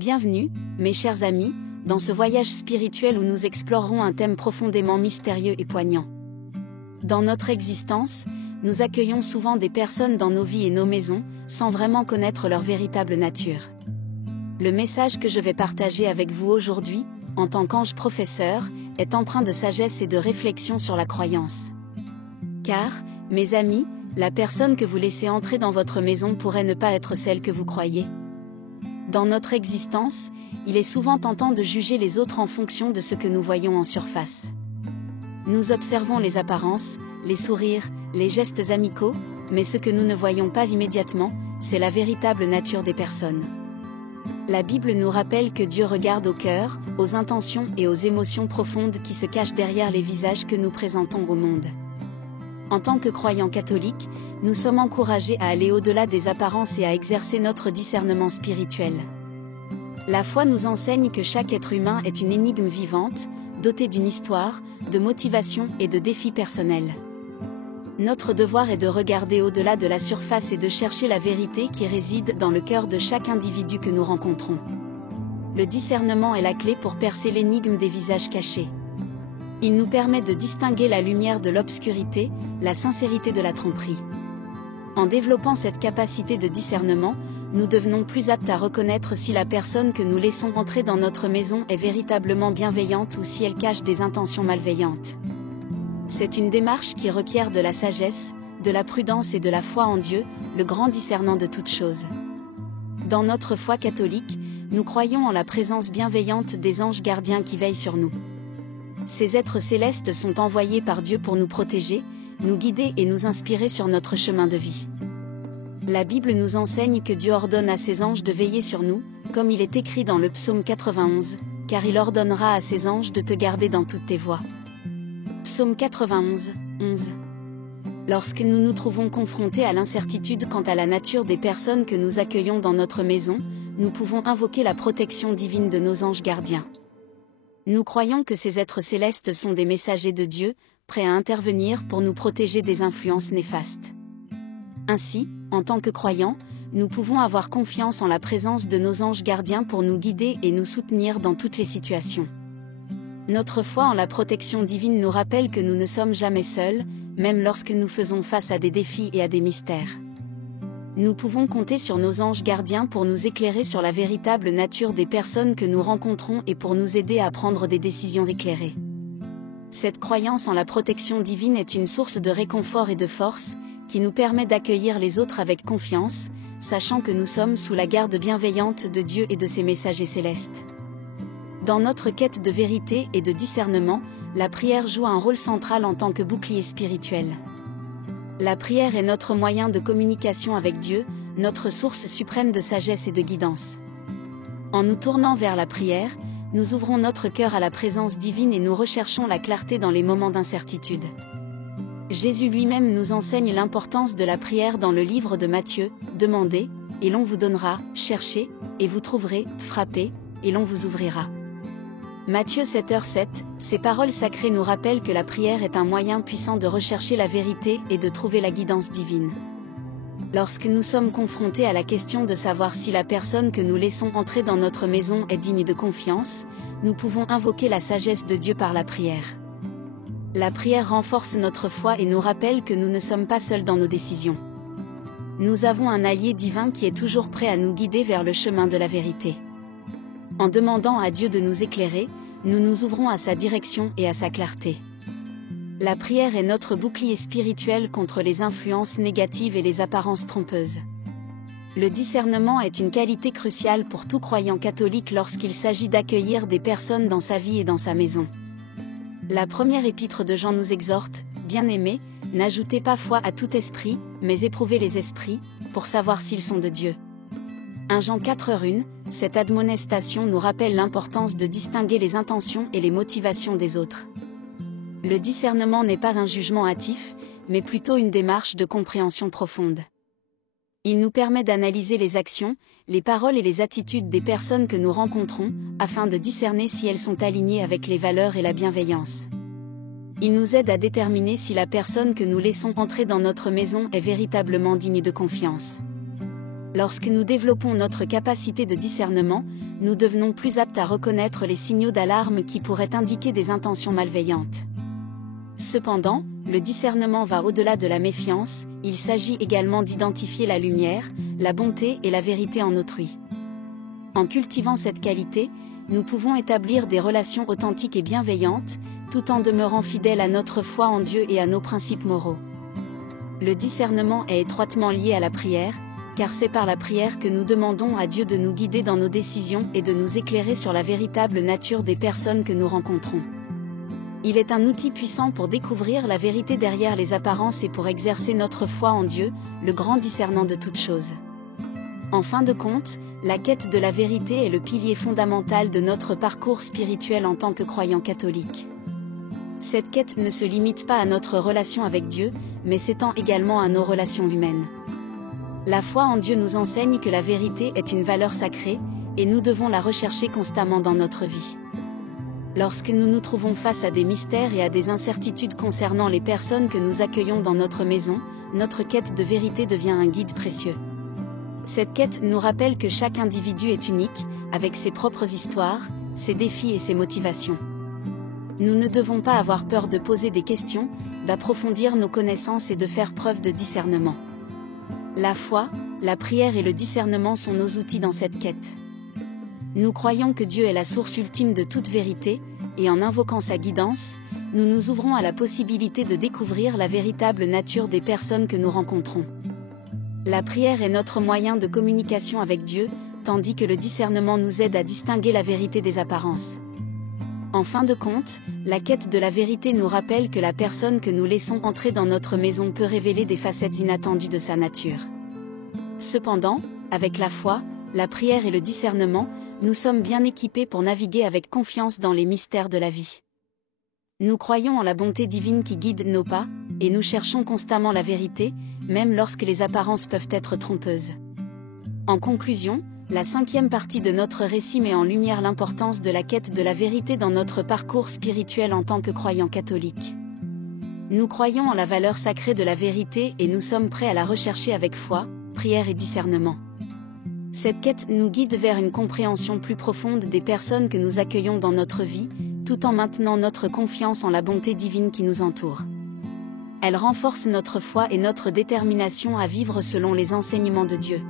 Bienvenue, mes chers amis, dans ce voyage spirituel où nous explorerons un thème profondément mystérieux et poignant. Dans notre existence, nous accueillons souvent des personnes dans nos vies et nos maisons, sans vraiment connaître leur véritable nature. Le message que je vais partager avec vous aujourd'hui, en tant qu'ange professeur, est empreint de sagesse et de réflexion sur la croyance. Car, mes amis, la personne que vous laissez entrer dans votre maison pourrait ne pas être celle que vous croyez. Dans notre existence, il est souvent tentant de juger les autres en fonction de ce que nous voyons en surface. Nous observons les apparences, les sourires, les gestes amicaux, mais ce que nous ne voyons pas immédiatement, c'est la véritable nature des personnes. La Bible nous rappelle que Dieu regarde au cœur, aux intentions et aux émotions profondes qui se cachent derrière les visages que nous présentons au monde. En tant que croyants catholiques, nous sommes encouragés à aller au-delà des apparences et à exercer notre discernement spirituel. La foi nous enseigne que chaque être humain est une énigme vivante, dotée d'une histoire, de motivation et de défis personnels. Notre devoir est de regarder au-delà de la surface et de chercher la vérité qui réside dans le cœur de chaque individu que nous rencontrons. Le discernement est la clé pour percer l'énigme des visages cachés. Il nous permet de distinguer la lumière de l'obscurité, la sincérité de la tromperie. En développant cette capacité de discernement, nous devenons plus aptes à reconnaître si la personne que nous laissons entrer dans notre maison est véritablement bienveillante ou si elle cache des intentions malveillantes. C'est une démarche qui requiert de la sagesse, de la prudence et de la foi en Dieu, le grand discernant de toutes choses. Dans notre foi catholique, nous croyons en la présence bienveillante des anges gardiens qui veillent sur nous. Ces êtres célestes sont envoyés par Dieu pour nous protéger, nous guider et nous inspirer sur notre chemin de vie. La Bible nous enseigne que Dieu ordonne à ses anges de veiller sur nous, comme il est écrit dans le psaume 91, car il ordonnera à ses anges de te garder dans toutes tes voies. Psaume 91, 11. Lorsque nous nous trouvons confrontés à l'incertitude quant à la nature des personnes que nous accueillons dans notre maison, nous pouvons invoquer la protection divine de nos anges gardiens. Nous croyons que ces êtres célestes sont des messagers de Dieu, prêts à intervenir pour nous protéger des influences néfastes. Ainsi, en tant que croyants, nous pouvons avoir confiance en la présence de nos anges gardiens pour nous guider et nous soutenir dans toutes les situations. Notre foi en la protection divine nous rappelle que nous ne sommes jamais seuls, même lorsque nous faisons face à des défis et à des mystères. Nous pouvons compter sur nos anges gardiens pour nous éclairer sur la véritable nature des personnes que nous rencontrons et pour nous aider à prendre des décisions éclairées. Cette croyance en la protection divine est une source de réconfort et de force, qui nous permet d'accueillir les autres avec confiance, sachant que nous sommes sous la garde bienveillante de Dieu et de ses messagers célestes. Dans notre quête de vérité et de discernement, la prière joue un rôle central en tant que bouclier spirituel. La prière est notre moyen de communication avec Dieu, notre source suprême de sagesse et de guidance. En nous tournant vers la prière, nous ouvrons notre cœur à la présence divine et nous recherchons la clarté dans les moments d'incertitude. Jésus lui-même nous enseigne l'importance de la prière dans le livre de Matthieu, « Demandez, et l'on vous donnera, cherchez, et vous trouverez, frappez, et l'on vous ouvrira ». Matthieu 7h7, ces paroles sacrées nous rappellent que la prière est un moyen puissant de rechercher la vérité et de trouver la guidance divine. Lorsque nous sommes confrontés à la question de savoir si la personne que nous laissons entrer dans notre maison est digne de confiance, nous pouvons invoquer la sagesse de Dieu par la prière. La prière renforce notre foi et nous rappelle que nous ne sommes pas seuls dans nos décisions. Nous avons un allié divin qui est toujours prêt à nous guider vers le chemin de la vérité. En demandant à Dieu de nous éclairer, nous nous ouvrons à sa direction et à sa clarté. La prière est notre bouclier spirituel contre les influences négatives et les apparences trompeuses. Le discernement est une qualité cruciale pour tout croyant catholique lorsqu'il s'agit d'accueillir des personnes dans sa vie et dans sa maison. La première épître de Jean nous exhorte, « Bien-aimés, n'ajoutez pas foi à tout esprit, mais éprouvez les esprits, pour savoir s'ils sont de Dieu. » 1 Jean 4:1, cette admonestation nous rappelle l'importance de distinguer les intentions et les motivations des autres. Le discernement n'est pas un jugement hâtif, mais plutôt une démarche de compréhension profonde. Il nous permet d'analyser les actions, les paroles et les attitudes des personnes que nous rencontrons, afin de discerner si elles sont alignées avec les valeurs et la bienveillance. Il nous aide à déterminer si la personne que nous laissons entrer dans notre maison est véritablement digne de confiance. Lorsque nous développons notre capacité de discernement, nous devenons plus aptes à reconnaître les signaux d'alarme qui pourraient indiquer des intentions malveillantes. Cependant, le discernement va au-delà de la méfiance, il s'agit également d'identifier la lumière, la bonté et la vérité en autrui. En cultivant cette qualité, nous pouvons établir des relations authentiques et bienveillantes, tout en demeurant fidèles à notre foi en Dieu et à nos principes moraux. Le discernement est étroitement lié à la prière, car c'est par la prière que nous demandons à Dieu de nous guider dans nos décisions et de nous éclairer sur la véritable nature des personnes que nous rencontrons. Il est un outil puissant pour découvrir la vérité derrière les apparences et pour exercer notre foi en Dieu, le grand discernant de toutes choses. En fin de compte, la quête de la vérité est le pilier fondamental de notre parcours spirituel en tant que croyants catholiques. Cette quête ne se limite pas à notre relation avec Dieu, mais s'étend également à nos relations humaines. La foi en Dieu nous enseigne que la vérité est une valeur sacrée, et nous devons la rechercher constamment dans notre vie. Lorsque nous nous trouvons face à des mystères et à des incertitudes concernant les personnes que nous accueillons dans notre maison, notre quête de vérité devient un guide précieux. Cette quête nous rappelle que chaque individu est unique, avec ses propres histoires, ses défis et ses motivations. Nous ne devons pas avoir peur de poser des questions, d'approfondir nos connaissances et de faire preuve de discernement. La foi, la prière et le discernement sont nos outils dans cette quête. Nous croyons que Dieu est la source ultime de toute vérité, et en invoquant sa guidance, nous nous ouvrons à la possibilité de découvrir la véritable nature des personnes que nous rencontrons. La prière est notre moyen de communication avec Dieu, tandis que le discernement nous aide à distinguer la vérité des apparences. En fin de compte, la quête de la vérité nous rappelle que la personne que nous laissons entrer dans notre maison peut révéler des facettes inattendues de sa nature. Cependant, avec la foi, la prière et le discernement, nous sommes bien équipés pour naviguer avec confiance dans les mystères de la vie. Nous croyons en la bonté divine qui guide nos pas, et nous cherchons constamment la vérité, même lorsque les apparences peuvent être trompeuses. En conclusion, la 5e partie de notre récit met en lumière l'importance de la quête de la vérité dans notre parcours spirituel en tant que croyants catholiques. Nous croyons en la valeur sacrée de la vérité et nous sommes prêts à la rechercher avec foi, prière et discernement. Cette quête nous guide vers une compréhension plus profonde des personnes que nous accueillons dans notre vie, tout en maintenant notre confiance en la bonté divine qui nous entoure. Elle renforce notre foi et notre détermination à vivre selon les enseignements de Dieu.